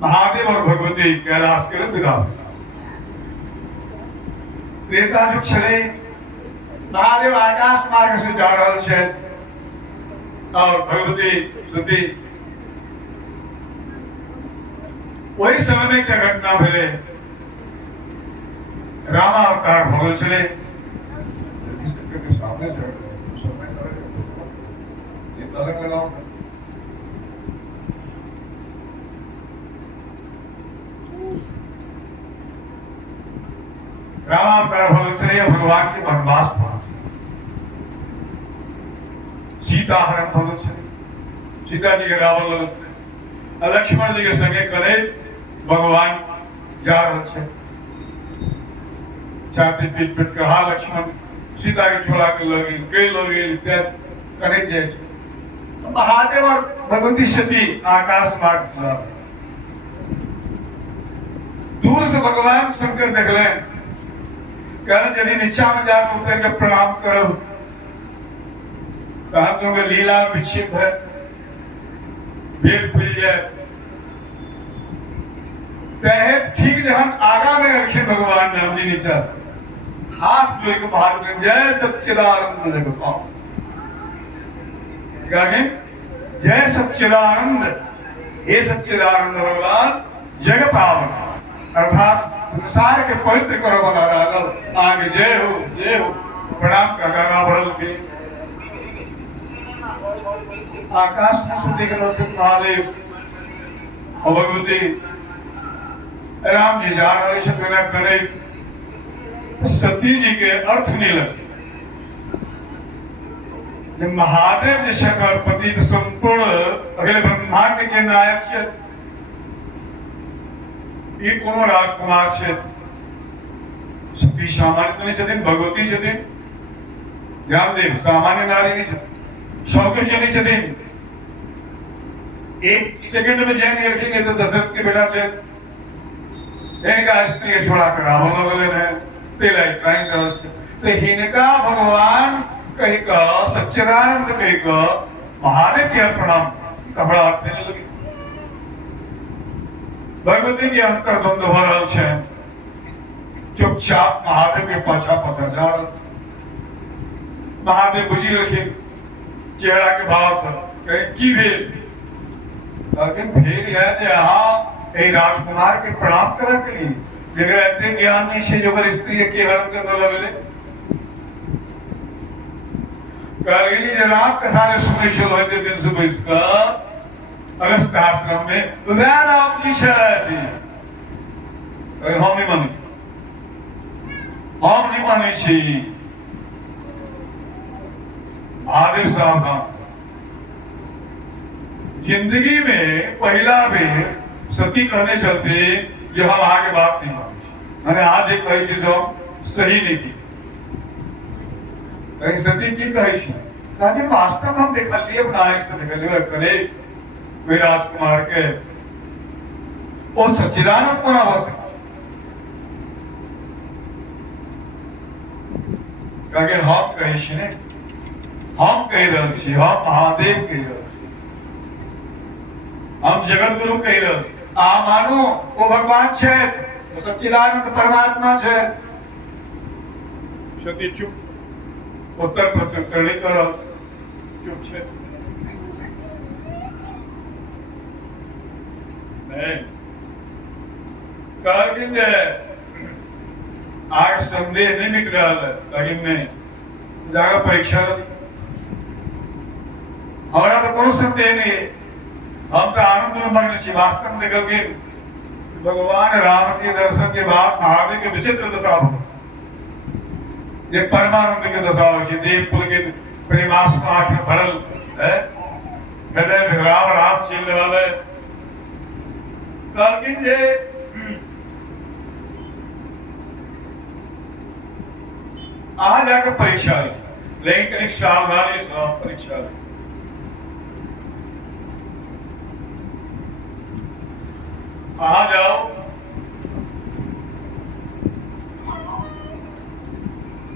महादेव और भगवती कैलाश के लिए विदा हुए। त्रेतायुग छले महादेव आकाश मार्ग से जा रहल छथि और भगवती सती वही समय में क्या घटना भेले, रामावतार भगल छले सामने से रामावतार भगल छले भगवान के वनवास पहुंचे, सीता हरण भगल छले, सीता जी के रावण लगल छले, लक्ष्मण जी के संगे करे भगवान जा रहे छे, छाती पीट पीट के हाँ लक्ष्मण सीता के छोड़ा के लगे कई लगे इत्यादि करे जाए छे। महादेव और भगवती सती आकाश मार्ग दूर से भगवान शंकर देखले, कहने यदि नीचा में जाकर उतर के प्रणाम करो तो हम लोग लीला विक्षिप्त है, भीड़ खुल जाए। ठीक जहां आगा में रखे भगवान नाम जी नीचा हाथ जोड़ के बाहर में जय सच्चिदानंद जग पाओ, जय सच्चिदानंद, हे सच्चिदानंद भगवान जग पावन अर्थात संसार के पवित्र करो वाला राघव आगे जय हो प्रणाम का गाना बढ़ल के आकाश में से देख रहे थे महादेव और भगवती राम जी जा रहे थे करे सती जी के अर्थ नहीं लगे। महादेव जैसे पति संपूर्ण अगले ब्रह्मांड के नायक है, ये कोनो राजकुमार है, सती सामान्य तो नहीं छथिन, भगवती छथिन, ज्ञानदेव सामान्य नारी नहीं छथिन, शौकिन जी नहीं छथिन। एक सेकंड में जैन रखेंगे तो दशरथ के बेटा से इनका स्त्री छोड़ा कर रावण लगल है, तो हिनका भगवान कही का सच्चिदानंद कही का महादेव के प्रणाम कपड़ा अर्थ नहीं लगे। भगवती के अंतर द्वंद्व हो रहा है, चुपचाप महादेव के पाछा पाछा जा रहा। महादेव बुझी रखे चेहरा के भाव से कहे की भेल, लेकिन भेल है यहाँ राजकुमार के प्रणाम कर के लिए जगह ज्ञान नहीं से जो स्त्री के हरण करने लगे कहली जनाब कथा ने सुने छो होते दिन सुबह इसका अगस्त आश्रम में तो दया राम जी छथि हम नहीं माने छी महादेव साहब जिंदगी में पहला बेर सती कहने चलते जो हम आगे बात नहीं मानी, मैंने आज एक कही चीज सही नहीं की कहीं सती की कही थी वास्तव हम देख लिए नायक से देख लिए करे वे राजकुमार के वो सच्चिदानंद को ना हो सके हम कही ने हम कही रही हम महादेव कही रही हम जगत गुरु कही रही आ मानो वो भगवान छे, वो सच्चिदानंद परमात्मा छे। सती चुप उत्तर प्रत्युत्तर नहीं करो चुप छे नहीं कहलखिन जे आग संदेह नहीं मिट रहा है, लेकिन नहीं जाकर परीक्षा हमारा तो कोई संदेह नहीं, हम तो आनंद में मग्न वास्तव में निकल गए। भगवान राम के दर्शन के बाद महादेव के विचित्र दशा हो, ये परमानंद की दशा हो, देव पुल के प्रेमास्माट में भरल है, हृदय में राम राम चिल रहा है। लेकिन ये आ जाकर परीक्षा लेकिन सावधानी से परीक्षा आ जाओ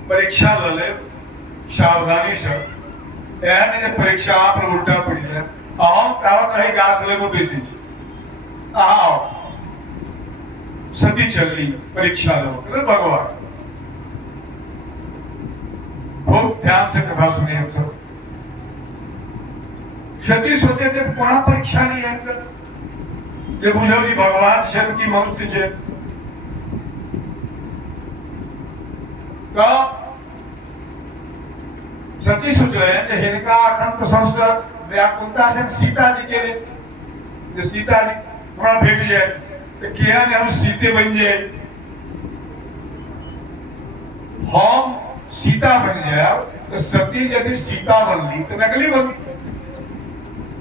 परीक्षा ले सावधानी से परीक्षा आप उल्टा पड़ जाए हम तावत रही गाछ ले बेसी आओ सती चल ली परीक्षा लो भगवान खूब ध्यान से कथा सुनिए हम सब। क्षति सोचे थे कोणा परीक्षा नहीं है કે बुझो जी भगवान છે की मनुष्य છે तो सती सोच रहे हैं कि हिनका अखन तो सबसे व्याकुलता से सीता जी के लिए जो सीता जी थोड़ा भेट जाए तो किया ने हम सीते बन जाए हम सीता बन जाए तो सती यदि सीता बन ली तो नकली बन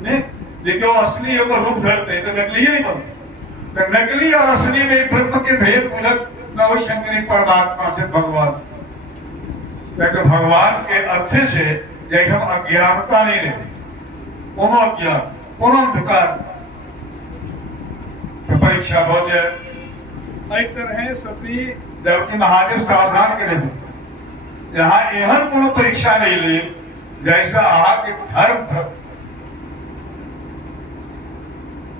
नहीं लेकिन वो असली होगा रूप धरते तो नकली ही नहीं बन तो नकली और असली में ब्रह्म के भेद बुझक नवशंकरी परमात्मा से भगवान लेकिन भगवान के अर्थ से जब हम अज्ञानता नहीं लेते कोनो अज्ञान कोनो अंधकार तो परीक्षा हो जाए एक तरह सती जबकि महादेव सावधान के लिए यहाँ एहन कोनो परीक्षा नहीं ली जैसा आहा के धर्म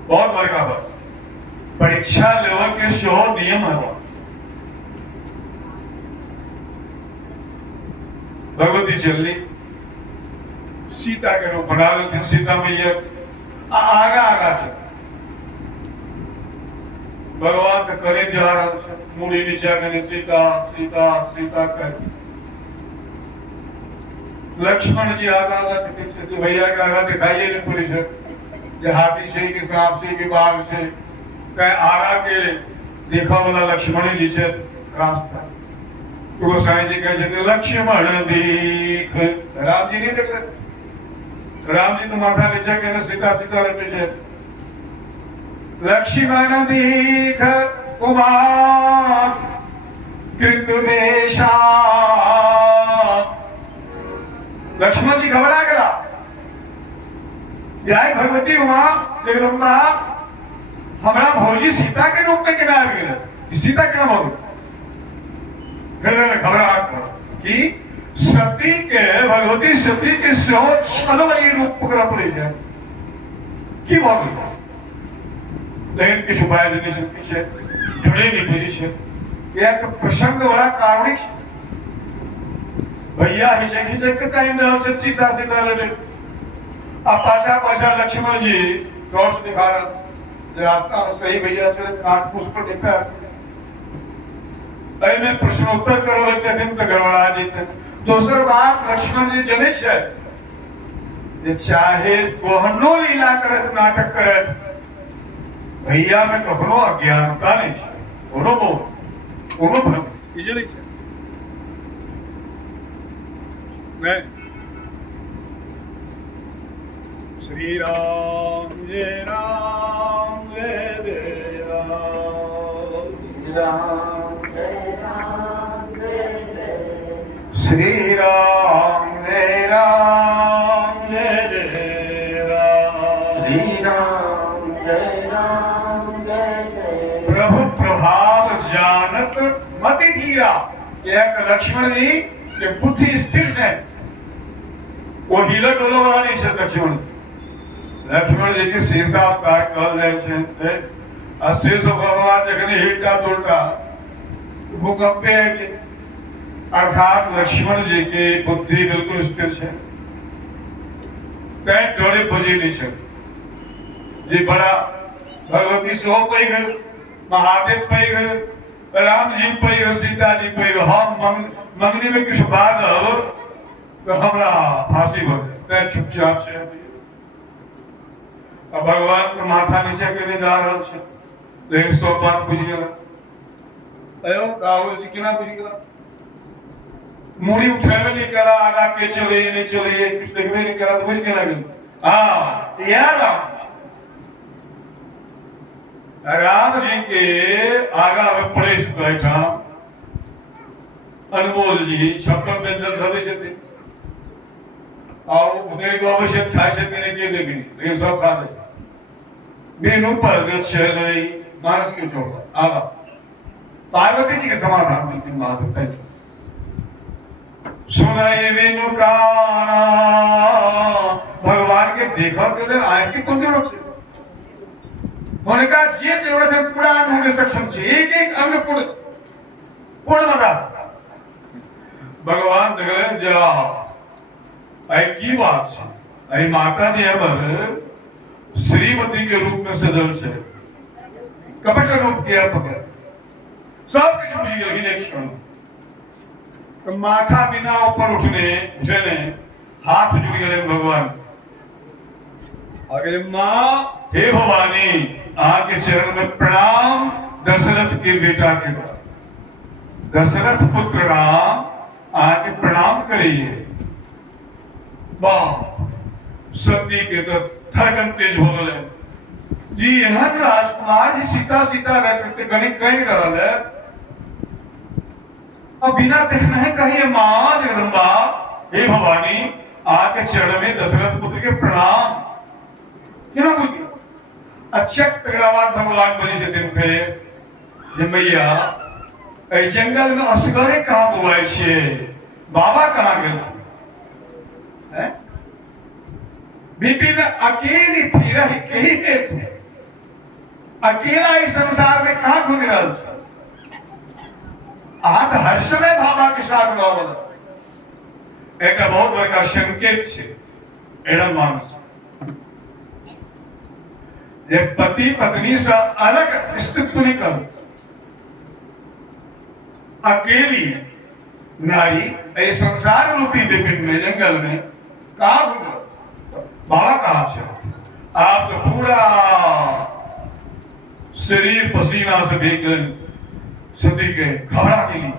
बहुत बड़का बात परीक्षा लेवल के शो नियम है भगवती चलनी सीता के रूप बना लेते सीता मैया आगा आगा છે भगवान तो करे जा रहा है मुड़ी नीचा के सीता सीता सीता कर लक्ष्मण जी आगा आगा दिखे भैया के आगा दिखाइए नहीं पुलिस है हाथी से कि सांप से कि बाघ से कहीं आगा के देखा वाला लक्ष्मण जी से रास्ता तो गोसाई जी कहते लक्ष्मण देख राम जी नहीं देख रहे राम जी तो माथा नीचे के सीता सीता रखे से लक्ष्मण देख कुमार कृतवेशा लक्ष्मण जी घबरा गया याय भगवती उमा जगदम्बा हमारा भौजी सीता के रूप में किना गए सीता क्या हो घबराहट कि सती के भगवती सती के सोच अलग रूप पकड़ा पड़े जाए की बात लेकिन किस उपाय देने से पीछे जुड़े नहीं पीछे यह तो प्रसंग बड़ा कारुणिक भैया हिचे टाइम में सीधा सीधा लड़े अब पाछा पाछा लक्ष्मण जी टॉर्च दिखा रहा रास्ता सही भैया से काट फूस पर देखा में प्रश्नोत्तर करो लेकिन तो गड़बड़ा देते दूसरी बात लक्ष्मण जी जने छे चाहे कोहनो लीला करे नाटक करे भैया में कखनो अज्ञानता नहीं कोनो बोल कोनो भ्रम ये नहीं मैं श्री राम जय राम जय राम श्री राम श्री राम जय राम जय जय राम श्री राम जय राम जय जय प्रभु प्रभाव जानत मति धीरा एक लक्ष्मण जी के बुद्धि स्थिर है वो हीला डोलो वाला नहीं है लक्ष्मण जी के शेषा अवतार कल रहे थे शेष भगवान जखने हिलता डोलता भूकंपे है अर्थात लक्ष्मण जी की बुद्धि बिल्कुल स्थिर है कहीं डोरे बजे नहीं सकते जी बड़ा भगवती सो पई गए महादेव पई गए राम जी पई गए सीता जी पई गए हम मंगनी में कुछ बात हो तो हमारा फांसी हो जाए चुपचाप से अब भगवान के माथा नीचे के लिए जा रहा है लेकिन सब बात बुझ गया अयो राहुल जी किना बुझ गया मुड़ी उठावे नहीं करा आगा के चले नहीं चले कुछ देखवे नहीं करा तो बुझ के लगे हाँ यार राम जी के आगा में पड़े बैठा अनमोल जी छप्पन व्यंजन धरे थे और उतने को अवश्य खाए से के देगी लेकिन सब खा ले मेनू पर गई मानस के चौका आगा पार्वती जी के समाधान मिलती महादेव सुनाए वेनु काना भगवान के देखा के लिए आए की कौन जरूरत है होने का जे जरूरत है पूरा ढूंढने सक्षम छे एक एक अंग पूर्ण बता भगवान देखले जा आई की बात छे आई माता ने हमर श्रीमती के रूप में सजल छे कपट रूप किया पकड़ सब कुछ बुझी गेल लेकिन एक क्षण तो माथा बिना ऊपर उठने हाथ जुड़ गए भगवान अगले माँ हे भवानी आपके चरण में प्रणाम दशरथ के बेटा के दशरथ पुत्र राम आके प्रणाम करिए वाह सती के तो धड़कन तेज हो गए जी एहन राजकुमार जी सीता सीता रहते कहीं कहीं रहल है अब बिना देखना है कहिए माँ जगदम्बा हे भवानी आके चरण में दशरथ पुत्र के प्रणाम क्या बोली अच्छा तगड़ावाद भगवान बनी से दिन पे ये मैया ए जंगल में असगरे कहाँ बुआई छे बाबा कहाँ गए हैं बीपी में अकेली फिर ही कहीं के अकेला इस संसार में कहाँ घूम रहा आप हर समय बाबा के साथ रहो एक बहुत बड़ा संकेत छे एड़ा मानस ये पति पत्नी से अलग अस्तित्व नहीं कर अकेली नारी इस संसार रूपी विपिन में जंगल में कहा बाबा कहा आप तो पूरा शरीर पसीना से भीग सती के घबरा के लिए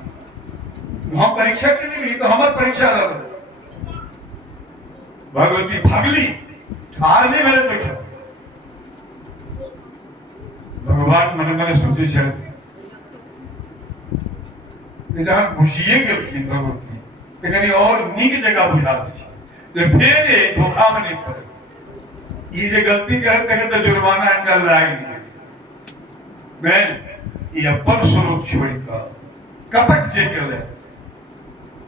हम परीक्षा के लिए भी तो हमारी परीक्षा लग भगवती भागली ठार नहीं मेरे बैठा भगवान मन मन सोचे शायद जहां खुशिये गलती भगवती कि कहीं और नीक जगह बुझाती तो फिर ये धोखा में नहीं पड़े ये जो गलती करते हैं तो जुर्माना इनका लाएंगे मैं ये अपन स्वरूप छोड़ का कपट जे करे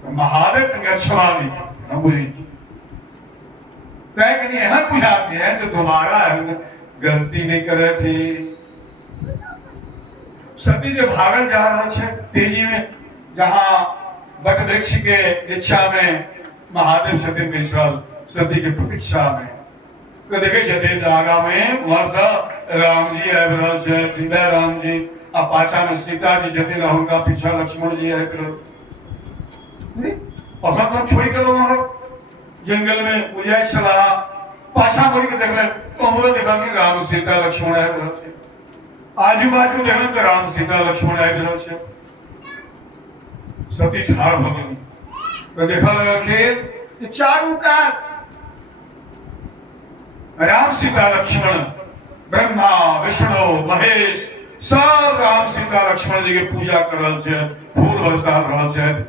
तो महादेव गच्छवामी न बुझी तय कहीं हर बुझाते हैं तो दोबारा गलती नहीं करे थी सती जो भागल जा रहा है तेजी में जहां वट वृक्ष के इच्छा में महादेव सती मिश्रल सती की प्रतीक्षा में तो देखे जते जागा में वर्षा राम जी है रहल छे दिव्या राम जी आ पाछा में सीता जी जते रहल का पीछा लक्ष्मण जी है फिर नहीं और हम छोड़ी के लोग जंगल में बुझाई चला पाछा मुड़ के देखले तो हमरो देखल कि राम सीता लक्ष्मण है रहल छे आजू बाजू देखल तो राम सीता लक्ष्मण है रहल छे सती ठाड़ हो गई तो देखल कि चारों का राम सीता लक्ष्मण ब्रह्मा विष्णु महेश सब राम सीता लक्ष्मण जी के पूजा कर रहे थे फूल बरसा रहे थे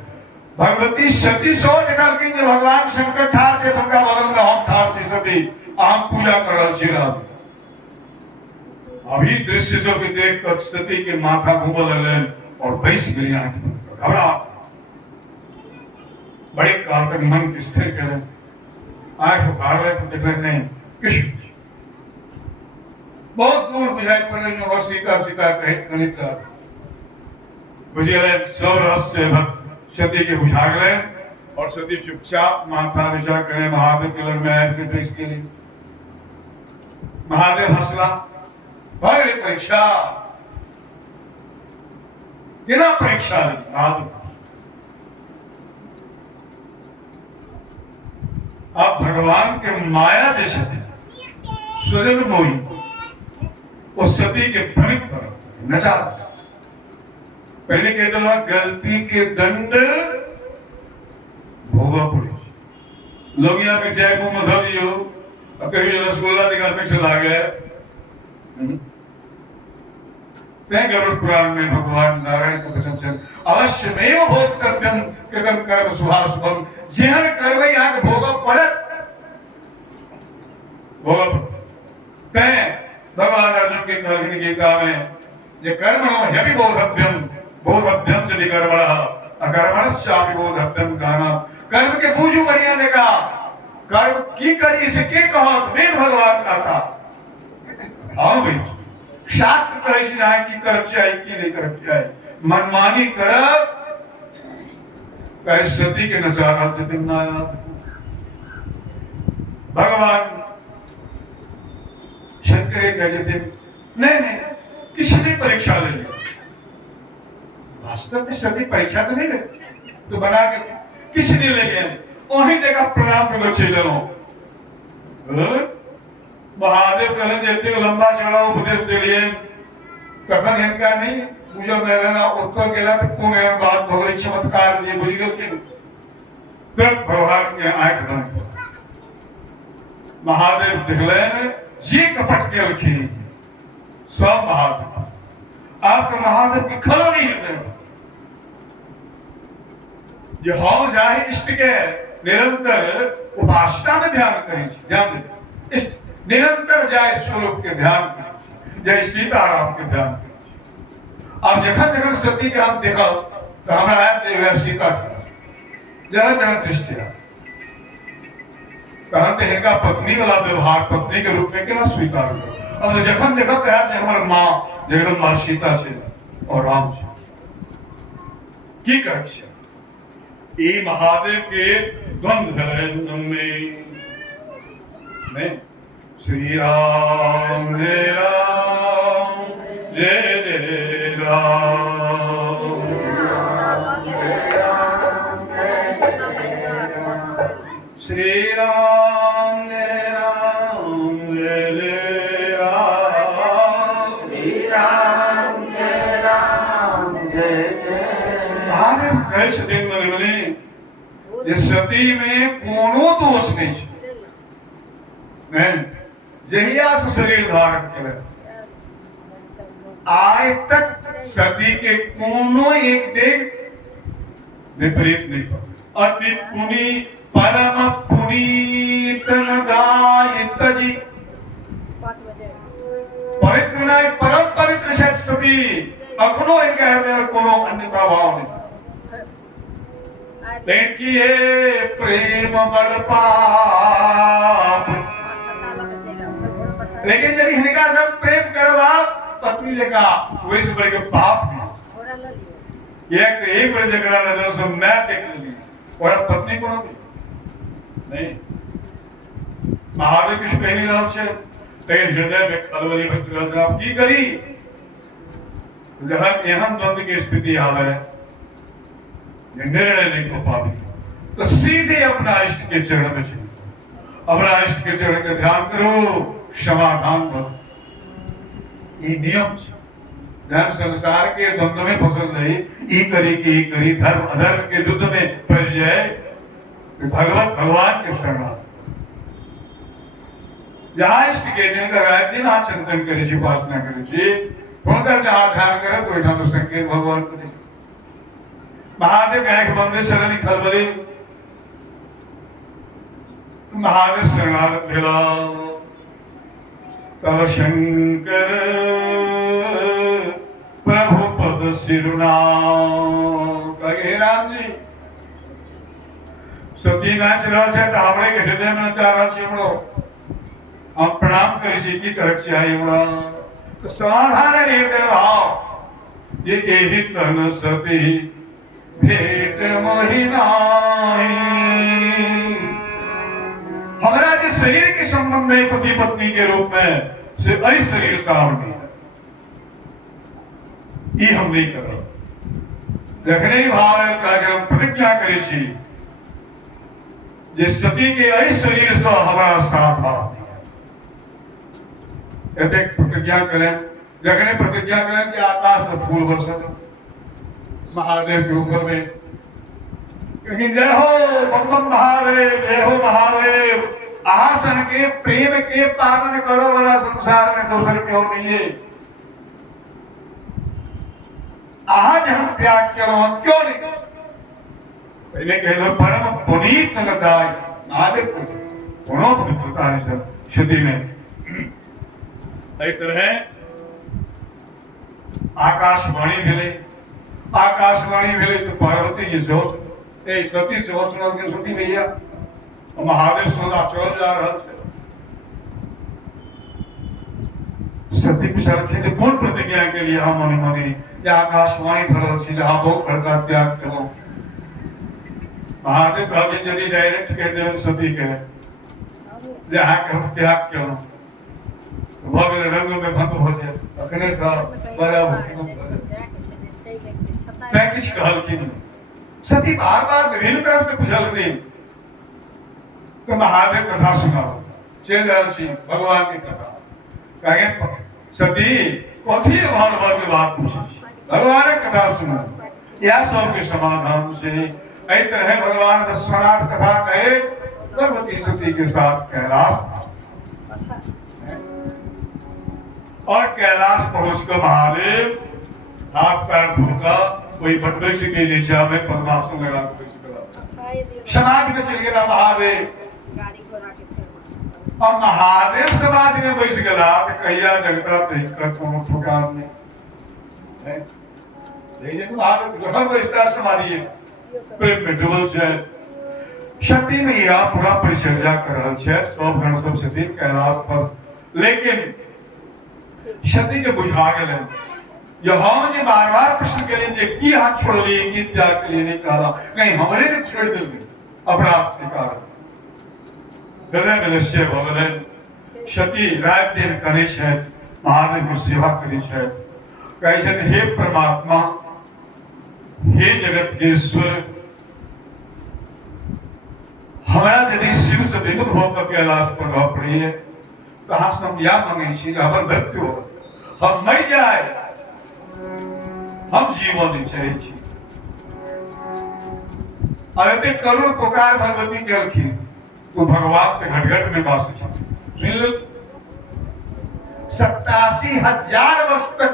भगवती सती सो देखल कि भगवान शंकर ठाड़ थे उनका बगल में हम ठाड़ थे सती आम पूजा कर रहे थे राम अभी दृश्य जो भी देख कर सती के माथा घूम लगे और बैस गई घबरा बड़े काल तक मन स्थिर करे आंख उखाड़ रहे थे देख रहे नहीं किस बहुत दूर बुझाई पड़ रही और सीता सीता कहे गणित बुझे सब रहस्य सती के बुझा गए और सती चुपचाप माथा नीचा करे महादेव के लग में आए के देश के लिए महादेव हंसला भाई परीक्षा किना परीक्षा महादेव आप भगवान के माया जैसे थे स्वजन मोही उस सती के भ्रमित करो नचा पहले कह दो गलती के दंड भोगा पड़े लोग यहाँ पे चाय मुंह में धो दियो अब कहीं रसगुल्ला निकाल पे चला गया गरुड़ पुराण में भगवान नारायण को वचन अवश्य में भोक्तव्यम कृतम कर्म शुभाशुभम जेहन करबै यहाँ भोग पड़त भोग भगवान अर्जुन के कहने गीता में ये कर्मणो ह्यपि बोधव्यम च विकर्मणः अकर्मणश्चापि बोधव्यम गाना कर्म के पूजू बढ़िया देखा कर्म की करी इसे के कहत वेद भगवान कहता हाँ भाई शास्त्र कहे जाए कि करब चाहे कि नहीं करब चाहे मनमानी करब कहे सती के नचारा दिन ना याद भगवान शंकर कहते थे नहीं किसी ने परीक्षा ले ली वास्तव में सती परीक्षा तो नहीं ले तो बना के किसी ने ले लिया वही देखा प्रणाम के बच्चे ले लो महादेव कहले देते लंबा चौड़ा उपदेश दे लिए कखन इनका नहीं पूजा मेलना उत्तर गेला तो कौन है बात भगवान चमत्कार ये बुझ गए कि तब भगवान के आंख बंद महादेव दिखले ने जी कपट के रखी सब महादेव आपके महादेव की खल नहीं है जो हम जाए इष्ट के निरंतर उपासना में ध्यान करें ध्यान दें निरंतर जाए स्वरूप के ध्यान करें जय सीताराम के ध्यान करें अब जखन जखन सती के हम देखा तो हमारा आया सीता जरा जरा दृष्टि कहते हैं इनका पत्नी वाला व्यवहार पत्नी के रूप में केना स्वीकार करो अब जखन देखा तो है हमारे माँ जगदम्बा सीता से और राम से की कर ये महादेव के द्वंद्व में श्री राम जय जय राम श्री राम जय जय राम श्री राम जय जय महादेव कहे छथिन मने मने जे सती में कोनो दोष नहीं है जहिया से शरीर धारण करे आज तक सती के कोनो एक देख विपरीत नहीं पड़ा अति पुनी परम पुनीत गायित जी पवित्र नहीं परम पवित्र शायद सती अखनो इनके हृदय में कोनो अन्यथा भाव नहीं देखिए प्रेम बल पाप लेकिन जब इनका सब प्रेम करवा पत्नी लेका वैसे बड़े के पाप भी एक बड़े जगह नजर से मैं देख लगी और पत्नी को नहीं महादेव कुछ कह नहीं रहा है लेकिन हृदय में खलबली भक्ति आप की करी जहां एहन द्वंद्व की स्थिति आवे निर्णय नहीं हो पावी तो सीधे अपना इष्ट के चरण में चलो अपना इष्ट के चरण का ध्यान करो क्षमादान करो ये नियम धर्म संसार के द्वंद्व में फसल नहीं ई करी धर्म अधर्म के युद्ध में फंस जाए तो भगवान के शरण जहाँ इष्ट के दिन का रात दिन हाथ चिंतन करे उपासना करे हुनकर जहाँ ध्यान करे तो यहाँ तो संकेत भगवान को महादेव कहे बंदे शरण खलबली महादेव शरणागत भेला तब शंकर प्रभु पद सिरुना कहे राम जी सती नाच रहा है तो हमरे के हृदय में चाह रहा है हमरो हम प्रणाम करी सी की करक चाहिए हमरा तो समाधान है हृदय भाव ये एहि तन सती भेट मोहिनाई हमारा जो शरीर के संबंध में पति पत्नी के रूप में से ऐ शरीर काम नहीं है ये हम नहीं कर रहे रखने भाव हम प्रतिज्ञा करे छी जे सती के ऐ शरीर से हमारा साथ आ प्रतिज्ञा करें जगने प्रतिज्ञा करें कि आकाश से फूल बरसा महादेव के ऊपर में क्योंकि जय हो बम महादेव जय हो महादेव आसन के प्रेम के पालन करो वाला संसार में दूसर क्यों नहीं है आज हम त्याग करो क्यों नहीं पहले कह लो परम पुनीत नदाय महादेव को गुणों पवित्रता है शुद्धि में इस तरह आकाशवाणी भेले तो पार्वती जी सोच ए सती सोच रहा के सती भैया महादेव सोला चल जा रहा है सती पूछलखिन जे कोन प्रतिज्ञा के लिए हम मने मने जे आकाशवाणी भरल छी जे आप बहुत बड़का त्याग करो। महादेव कहलखिन यदि डायरेक्ट कह देबे सती के जे अहाँ के हम त्याग करो भऽ गेल रंग में भंग हो जाए अखने से बड़ा तैं किछु कहलखिन। सती बार बार विभिन्न तरह से पूछलखिन तो महादेव कथा सुनाओ चल रहल छी भगवान की कथा कहे सती कथी भर भर के बात पूछी भगवान की कथा सुनो यह सब के समाधान से ऐ तरह भगवान विश्वनाथ कथा कहे गर्भवती सती के साथ कैलाश और कैलाश पहुंच कर महादेव हाथ पैर धोकर कोई वटवृक्ष के नीचे में पद्मासन लगा समाधि में चल गया महादेव और महादेव समाधि में बैठ गया तो कहिया जगता देख कर कोनो प्रकार में लेकिन महादेव जहाँ बैठता समाधि प्रेम में डूबल है। शक्ति में यह पूरा परिचर्या कर रहा है सब गण सब शक्ति कैलाश पर लेकिन शक्ति के बुझा गए हम जे बार बार प्रश्न के लिए की हाथ छोड़ लिए कि त्याग के लिए नहीं कहा कहीं हमारे ने छोड़ दिल अपना अधिकार हृदय में निश्चय भगवान शक्ति रात दिन करे है महादेव को सेवा करे है कहे हे परमात्मा हे जगत के ईश्वर हमारा यदि शिव से विमुख होकर कैलाश पर रह पड़ी है तो हम या मांगे हमारे मृत्यु हो हम मर जाए हम जीवन नहीं चाहिए अरे करुण पुकार भगवती के रखी तो भगवान के घटघट में वास सुन लो 87,000 वर्ष तक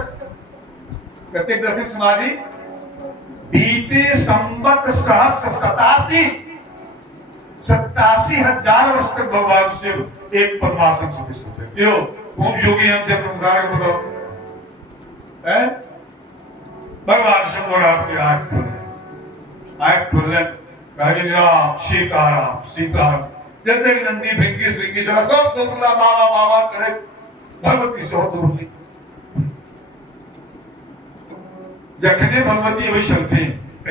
कहते ग्रहिक समाधि बीते संवत सहस्र 87,000 वर्ष तक भगवान से एक पद्मासन से सोचे क्यों खूब योगी हम जब संसार में बताओ भगवान शंकर आपकी आंख खोले कहे राम सीताराम सीताराम जब तक नंदी भिंगी श्रृंगी जरा सब दुर्ला बाबा बाबा करे भगवती सो दुर्ली जखने भगवती वैसल थी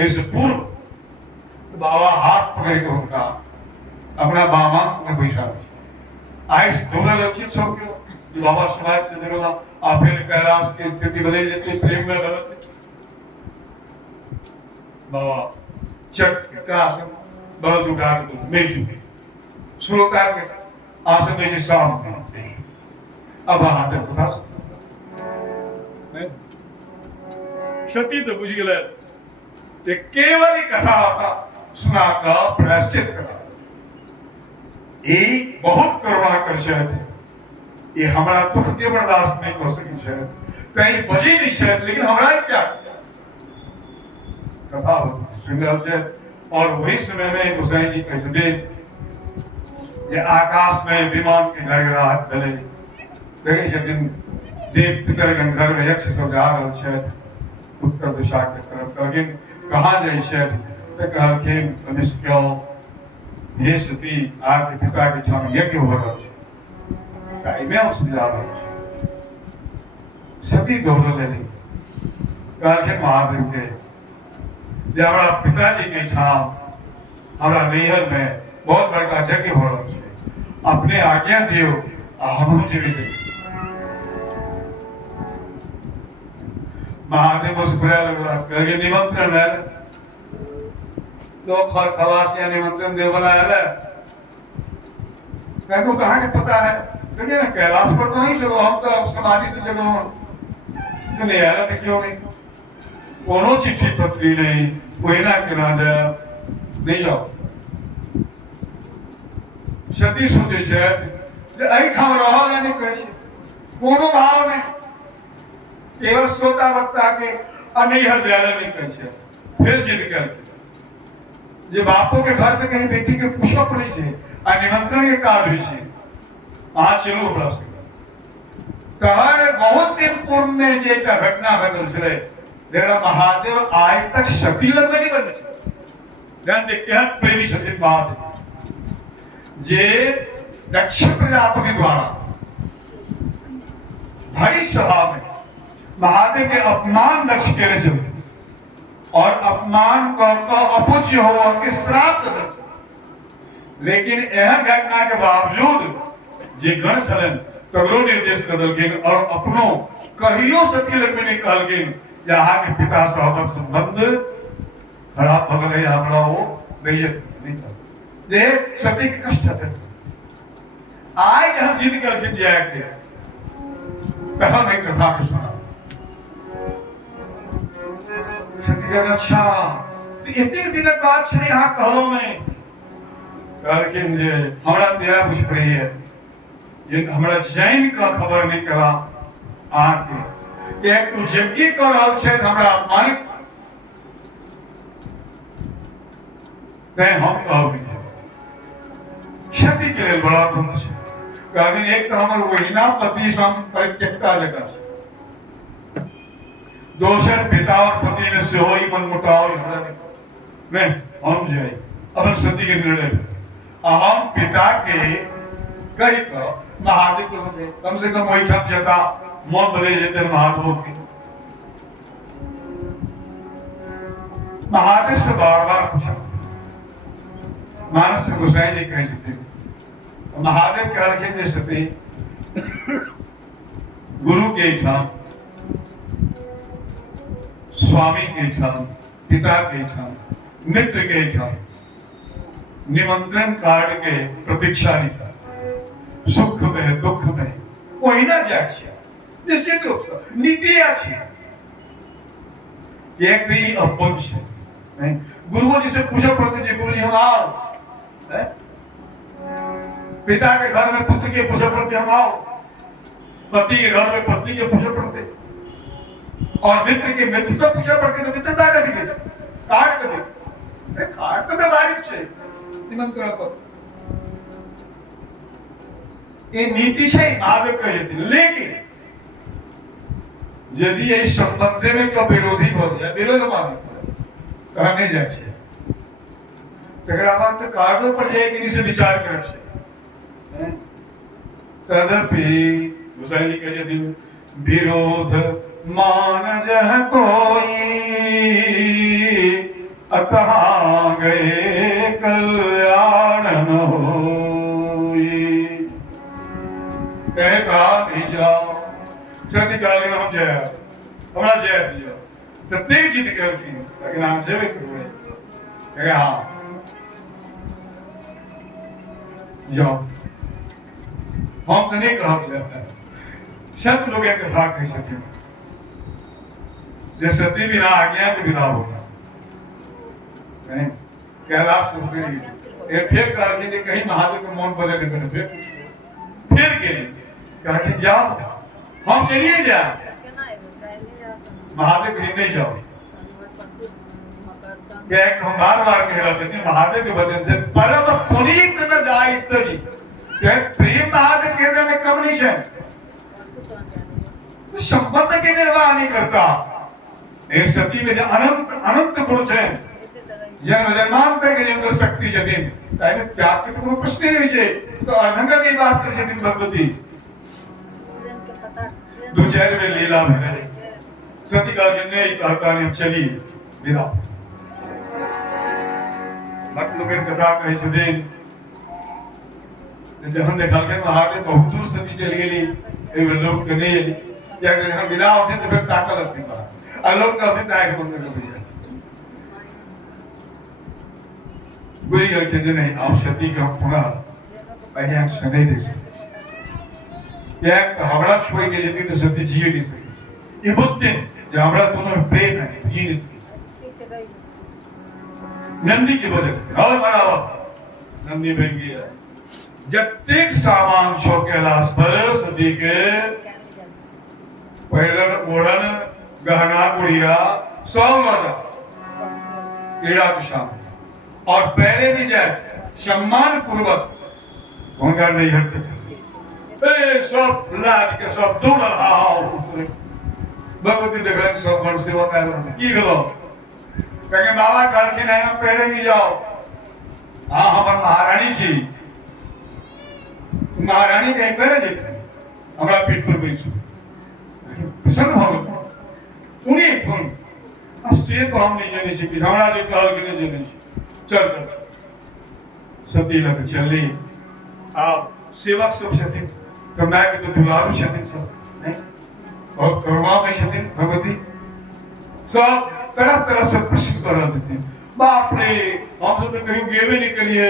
ऐसे पूर्व बाबा हाथ पकड़ के उनका अपना बाबा में बैठा आइस दोनों लक्षित सो क्यों बाबा समाज से जरूर आप कैलाश की स्थिति बदल लेते प्रेम में बदलते बाबा चट का आसन बहुत उठा के मेजू श्रोता के आसन में सामने अब हाथ कथा क्षति तो बुझ गए केवल कथा होता सुना का प्रायश्चित करा एक बहुत करुणा कर शायद ये हमारा दुख के बर्दाश्त नहीं कर सके शायद कहीं बजे नहीं शायद लेकिन हमारा क्या कथा सुंदर से और वही समय में गोसाई जी कहते थे ये आकाश में विमान की गड़गड़ाहट चले कहीं से दिन देव पितर गंधर्व यक्ष सब जा रहे शायद उत्तर दिशा के तरफ लेकिन कहाँ जाए शायद तो कहा कि मनुष्य क्यों ये सती आपके पिता के ठाम यज्ञ हो रहा है कहीं में उसमें जा रहा है सती दौड़ ले कहा कि महादेव के जब हमारा पिताजी के ठाम हमारा नैहर में बहुत बड़ा यज्ञ हो रहा है अपने आज्ञा दियो हम जीवित महादेव मुस्कुरा लगा कहे निमंत्रण है लोग खर खवास या निमंत्रण दे वाला है को कहाँ के पता है देखिए ना कैलाश पर तो नहीं चलो हम तो समाधि से जगह नहीं आया तो क्यों नहीं कोनो चिट्ठी पत्री नहीं कोई ना किनारा नहीं जाओ सती सोचे शायद अही ठाम रहो या नहीं कहे कोनो भाव में केवल श्रोता वक्ता के अनैहर दयाल नहीं कहे फिर जिद करके जे बापो के घर में कहीं बेटी के पूछो पड़ी छे आ निमंत्रण के काज हुई छे आ चलो हमरा से कहर बहुत दिन पूर्व में जे एकटा घटना घटल छले जेरा महादेव आइ तक शक्ति लग नहीं बन छे ध्यान दे केहन प्रेमी छथिन महादेव जे दक्ष प्रजापति द्वारा हरी सभा में महादेव के अपमान दक्ष के चलते और अपमान को अपुच्य हो के श्राप देते। लेकिन यह घटना के बावजूद जे गण चलन कगरो निर्देश कर और अपनों कहियो सती लग में कहलखिन यहाँ के पिता सहोदर संबंध खराब हो गए, हमरा वो बेइज्जत नहीं कर जे सती के कष्ट थे। आज हम जिद करके जाए के पहला मैं कथा के सुना सती का अच्छा तो इतने दिन बाद से यहाँ कहलो में करके जे हमरा दया कुछ पड़ी है ये हमरा जैन का खबर नहीं करा आके कि तू यज्ञ कर रहल छे हमरा अपमानित नहीं हम कहब क्षति के लिए बड़ा दुख है। कहबिन एक तो हमर वहीना पति सम परित्यक्ता जगह दोसर पिता और पति में से हो ही मन मुटाव नहीं हम जाए अपन सती के निर्णय हम पिता के कही तो महादेव के कम से कम वही ठम जता मन बदले जेते महादेव के महादेव से बार बार पूछा मानस गोसाई जी कहे थे महादेव कह रखे जे सती गुरु के ठाम स्वामी के ठाम पिता के ठाम मित्र के ठाम निमंत्रण कार्ड के प्रतीक्षा नहीं कर सुख में दुख में वही ना जाए निश्चित रूप से नीति अच्छी एक भी अपन है गुरु जी से पूछा पड़ते जी गुरु जी हम आओ पिता के घर में पुत्र के पूछा पड़ते हम आओ पति के घर में पत्नी के पूछा पड़ते और मित्र के मित्र से पूछा पड़ते तो मित्रता का दिखे कार्ड का दिखे कार्ड तो व्यवहारिक है निमंत्रण पर ये नीति से आदत कर जाती है। लेकिन यदि ये संबंध में का विरोधी हो जाए विरोध माने कहने जाए तो कार्डों पर जाएगी इनसे विचार कर तदपि गोसाई जी कहे यदि विरोध मान जह कोई अतः गए कल्याण न होई कहता नहीं जाओ सती काले हम जय हमरा जय दिया तो तेज जीत कर की लेकिन हम जय करूंगे कहे हाँ जाओ हम तो नहीं कहा जाता है शत लोग एक साथ कह सकते हैं जैसे सती बिना आज्ञा के विदा होगा नहीं कैलाश से फिर करके कि कहीं महादेव को मौन बदल नहीं फिर के कहा कि जाओ हम चलिए जा महादेव कहीं नहीं जाओ क्या हम बार बार कह रहे थे महादेव के वचन से परम पुनीत न जाए जी क्या प्रेम महादेव के हृदय में कम नहीं है तो संबंध के निर्वाह नहीं करता एक सती में अनंत अनंत गुण है जन्म जन्मांतर के जिनकर शक्ति जतिन ताकि त्याग के तो कोनो प्रश्न नहीं है तो अनंग में वास कर जतिन भगवती दो चार में लीला में सती का जन्म ही कहता नहीं चली विदा मत लोग कथा कहे जतिन जब हम देखा के महादेव बहुत दूर सती चली गई ए लोग कने या कि हम विदा होते तो फिर ताका लगती बात आलोक का भी ताक बंद कर दिया बुरी गलती नहीं आप सती का पुनः पहले नहीं दे सकते क्या हमारा छोड़ के यदि तो सती जी नहीं सकती ये बुझते जो हमारा दोनों में प्रेम है जी नहीं सकती नंदी की वजह और बड़ा नंदी बन गया जत्तिक सामान छो कैलाश पर सती के पहले ओढ़न गहना गुड़िया सब लगा कीड़ा पिशाब और पहले भी जाए सम्मान पूर्वक होगा नहीं हटते सब लाद के सब दौड़ भगवती देख रहे सब गण सेवा कर की गलो कहे बाबा कहल के नहीं पहले नहीं जाओ हाँ हमार महारानी छी महारानी कहीं पहले देख हमरा पीठ पर बैठो प्रसन्न भगवान उन्हीं थोन अब से तो हम नहीं जाने से कि हमरा जो कहल के नहीं जाने चल चल सती लग चली आप सेवक सब छथिन तो मैं के तो दुलारू छथिन सब नहीं और करुणा में छथिन भगवती सब तरह तरह से प्रश्न कर रहे थे बाप रे हम सब तो कहीं गेवे नहीं करिए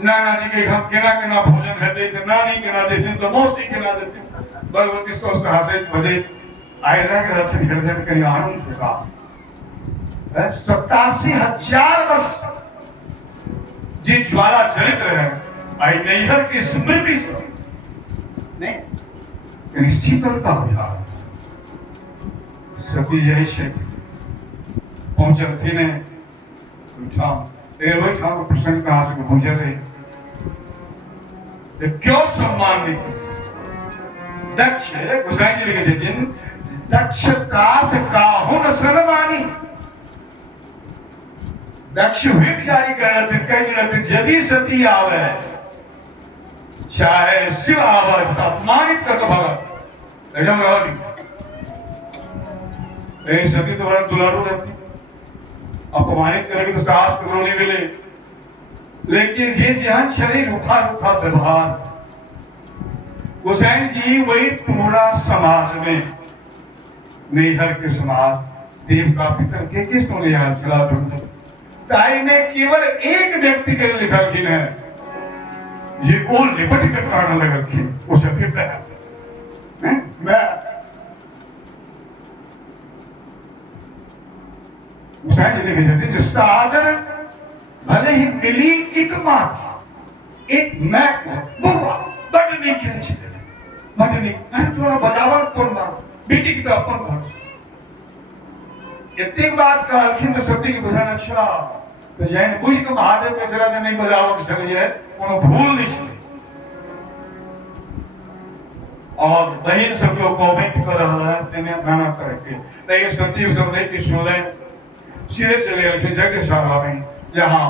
नाना जी के हम केना भोजन हेते तो नानी केना देते तो मौसी केना देते भगवती सो हंसे बजे आए लग रहे थे हृदय कहीं आनंद होगा 87,000 वर्ष जी ज्वाला जलित रहे आई नैहर की स्मृति से नहीं कहीं शीतलता बुझा सती जय शेख पहुंचल थी ने उठा को प्रसन्न कहा से भूजा रहे क्यों सम्मान नहीं दक्ष गोसाई जी लिखे दिन दक्ष दास काहुन सन्मानी दक्ष व्हिप जारी कर रहे थे कह रहे थे यदि सती आवे चाहे शिव आवे तो अपमानित कर भगत एकदम रही सती तो बड़ा दुलारू रहती अपमानित करके तो साहस करो नहीं मिले लेकिन जे जहां शरीर रुखा रुखा व्यवहार गोसाई जी वही पूरा समाज में नैहर के समाज देवता पितर के सोने याद चला ताई ने केवल एक व्यक्ति के लिए लिखा कि ने ये वो लिपट के कारण लगा कि वो सती पे मैं गोसाई जी लिखे जाते हैं साधन भले ही मिली एक माँ एक मैं को बड़ नहीं करे छे बड़ नहीं अरे थोड़ा बजावर कौन बात बेटी की तो अपन बात इतनी बात कहलखिन तो सती की बुझाना अच्छा तो जैन बुझ के महादेव के चला नहीं बजावा के चली है कोनो भूल नहीं छे और बहन सब जो कमेंट कर रहा है तेने गाना करके तो ये सती सब नहीं कि सुने सीधे चले गए यज्ञशाला में जहां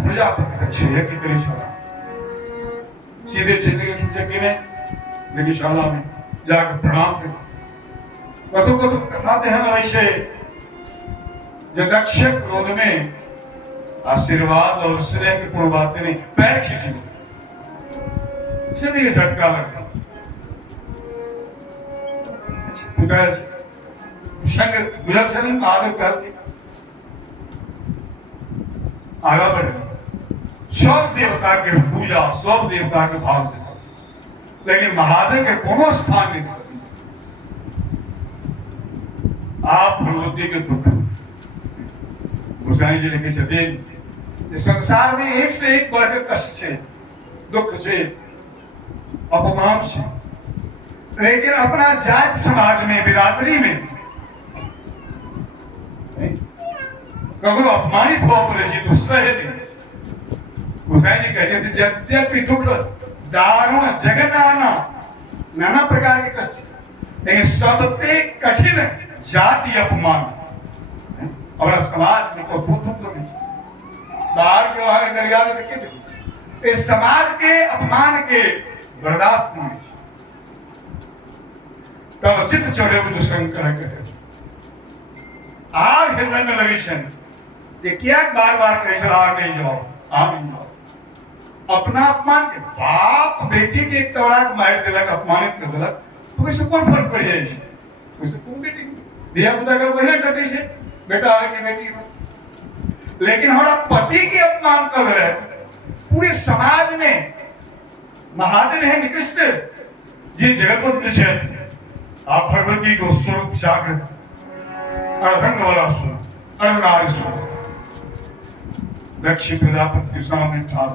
प्रजापति अच्छे है कि करेशाला सीधे चले गए यज्ञ में यज्ञशाला में जाकर प्रणाम कर कथो कथो कथा दे हैं वैसे जो दक्ष क्रोध में आशीर्वाद और स्नेह की पूर्ण बातें नहीं पैर खींची चलिए झटका लगा संग विलक्षण आगे करके आगे बढ़े सब देवता के पूजा सब देवता के भाव देता लेकिन महादेव के कोनो स्थान नहीं देता आप भगवती के दुख गोसाई जी लिखे छथिन संसार में एक से एक बढ़ के कष्ट है दुख है अपमान है लेकिन अपना जात समाज में बिरादरी में कभी अपमानित हो पड़े तो सहे नहीं गोसाई जी कहते थे यद्यपि दुख दारुण जगनाना नाना प्रकार के कष्ट लेकिन सबसे कठिन जाति अपमान हमारा समाज में को दुख नहीं बाहर के वहां दरिया में कितने इस समाज के अपमान के बर्दाश्त नहीं तब चित्त चढ़े जो शंकर कहे आग हृदय में लगी शन ये क्या बार बार कैसे आ नहीं जाओ आ नहीं जाओ अपना अपमान के बाप बेटी के एक तवड़ाक मार दिलक अपमानित कर दिलक तो कैसे कौन फर्क पड़ जाए कैसे कौन बेटी दिया पुता कर वही डटे से बेटा है कि बेटी लेकिन हमारा पति के अपमान कर रहे पूरे समाज में महादेव है निकृष्ट ये जगत निषेध आप भगवती को स्वरूप जागृत अर्धंग वाला स्वरूप अर्धनारी स्वरूप दक्ष प्रजापति के सामने ठाड़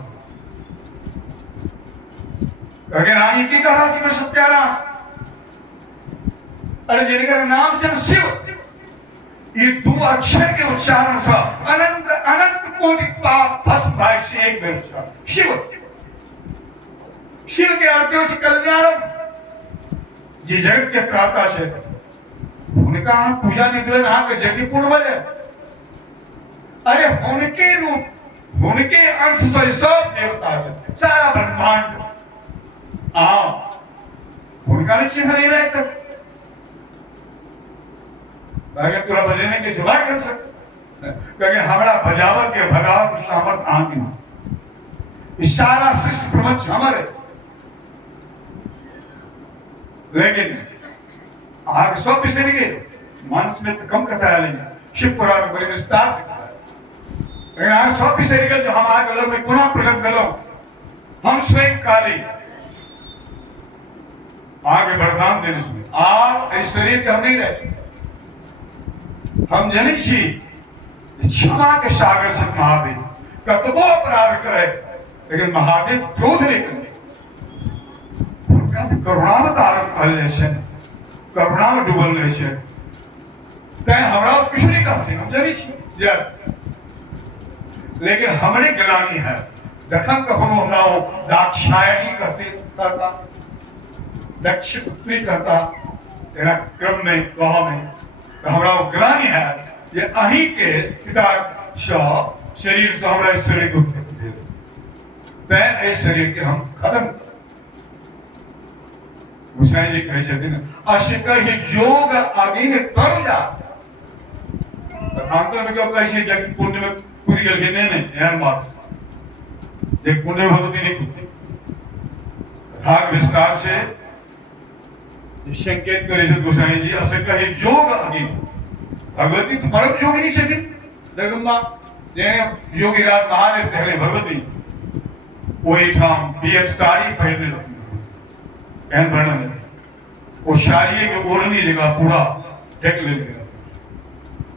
अगर आई की कहा थी मैं सत्यानाश अरे जिनका नाम से शिव ये दो अक्षर के उच्चारण से अनंत अनंत कोटि पाप भस्म भाई से एक बेर शिव शिव के अर्थ है कल्याण जी जगत के त्राता से उनका पूजा निकले ना के जगह पूर्ण बने अरे उनके रूप उनके अंश से सब देवता है सारा ब्रह्मांड आओ उनका चिन्ह नहीं रहे तक अगर तुरा बजेने के जुलाई कर सकते क्योंकि हमारा बजावत के भगावत सामर्थ आगे इशारा सृष्टि प्रपंच हमारे लेकिन आगे सब बिसर गए मानस में कम कथा लेंगे शिव पुराण में बड़े विस्तार से लेकिन आगे सब बिसर गए जो हम आगे अलग में पुनः प्रकट मिलो हम स्वयं काली आगे वरदान देने से आप इस शरीर के हम नहीं रहे हम जनित छी क्षमा के सागर से महादेव कतबो अपराध करे लेकिन महादेव क्रोध नहीं करते करुणावतार कहल जाए करुणा में डूबल रहे छे तै हमरा कुछ नहीं कहते हम जनित छी लेकिन हमने गिलानी है जखन कखनो हमरा दाक्षायणी करता दक्ष पुत्री कहता तेरा क्रम में कह में तो हमरा ग्लानी है ये अही के पिता शरीर से हमरा इस शरीर को इस शरीर के हम खत्म गोसाई जी कहे छथिन अशिक ही जोग आगिन तर जा अंत में क्यों कहे जग कुंड में पूरी गल के नहीं एहन बात एक कुंड में भगवती नहीं कुत्ती कथा विस्तार से संकेत करे गोसाई जी असे कहे जोग आगे भगवती तो परम योगिनी से जगदम्बा जेने योगी राज महादेव पहले भगवती वही ठाम बीएफ साड़ी पहने एहन वर्णन वो साड़ी के ओढ़नी लगा पूरा ढक ले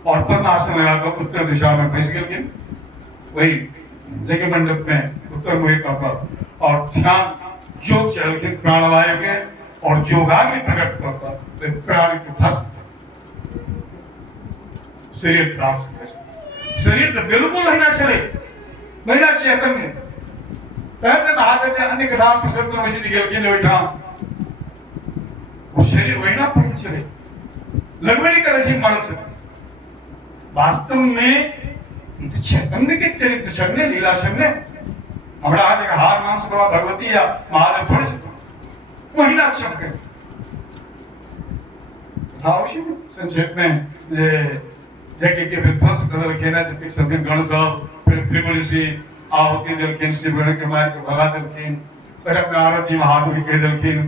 और पद्मासन लगाकर उत्तर दिशा में बैठ गए वही जगह मंडप में उत्तर मुहे का और ध्यान जोग चल के प्राणवायु के और जोगाग्नि प्रकट करता प्राण के भस्म शरीर तो बिल्कुल नहीं ना चले महिला चैतन्य तब महादेव ने अन्य कथा प्रसन्न में निकल के बैठा वो शरीर वही ना पहुंच चले लगभग नहीं करे थी मर्द वास्तव में चैतन्य के चरित्र छड़ने लीला छड़ने हमारा आज एक हार मांस बाबा भगवती या महादेव थोड़े से महिला चमके संक्षेप में जैके के विध्वंस कर रखे ना जतिक सभी गण सब फिर फ्रिवलिसी आहुति दलकिन शिवगण के मार के भगा दलकिन फिर अपने आरती महादेव के दलकिन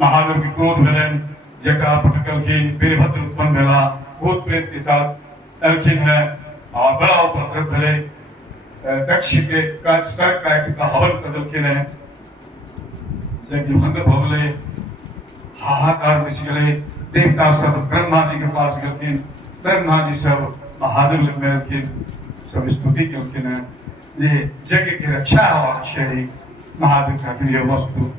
महादेव की क्रोध भेलन जटा पटकलकिन वीरभद्र उत्पन्न भेला भूत प्रेत के साथ दलकिन है और बड़ा उपद्रव भेले दक्ष के का सर का हवन कर दलकिन है जब भंग भवले हाहाकार मच गए देवता सब ब्रह्मा जी के पास गए ब्रह्मा जी सब महादेव के सब स्तुति के ये जग की रक्षा हो अक्षय महादेव का प्रिय वस्तु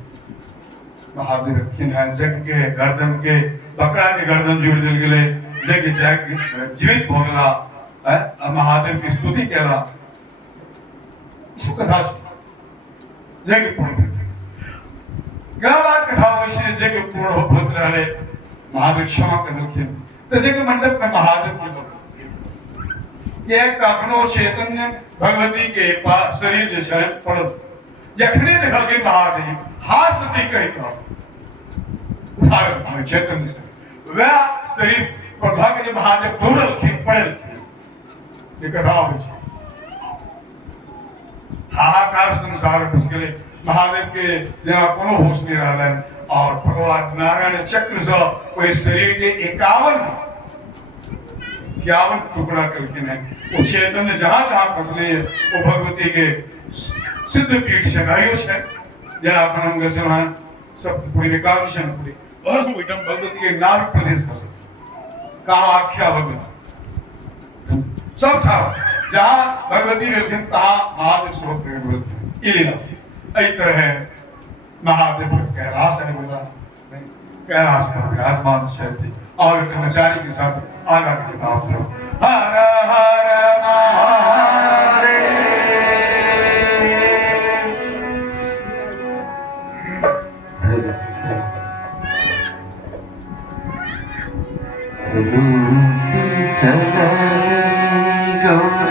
महादेव रखिन है जग के गर्दन के बकरा के गर्दन जोड़ दिल गए जग जग जीवित भोगला महादेव की स्तुति केला कथा जग पूर्ण कथा विषय जग पूर्ण होत रहे महादेव क्षमा कर रखे तो जग मंडप में महादेव की ये कखनो चैतन्य भगवती के पास शरीर जे शरण पड़ल जखने देखा के महादेव हासती कहता उदाहरण चैतन्य से वह शरीर पर भाग के महादेव दौड़ल के पड़ल ये कथा विषय हाहाकार संसार घुस गए महादेव के जना कोनो होश नहीं रहा है और भगवान नारायण चक्र से कोई शरीर के 51 टुकड़ा करके ने वो चैतन्य जहां जहां फसले वो भगवती के सिद्ध पीठ से गायो है जरा अपन गजमान सब कोई निकाल शन पूरी और विटम भगवती के नाम प्रदेश का आख्या भगवती सब था जहां भगवती रहते तहां महादेव स्वरूप प्रकट होते इस तरह महादेव कैलाश है बोला कैलाश पर विराजमान शक्ति और कर्मचारी के साथ आगा की किताब से हर हर महादेव चल गौ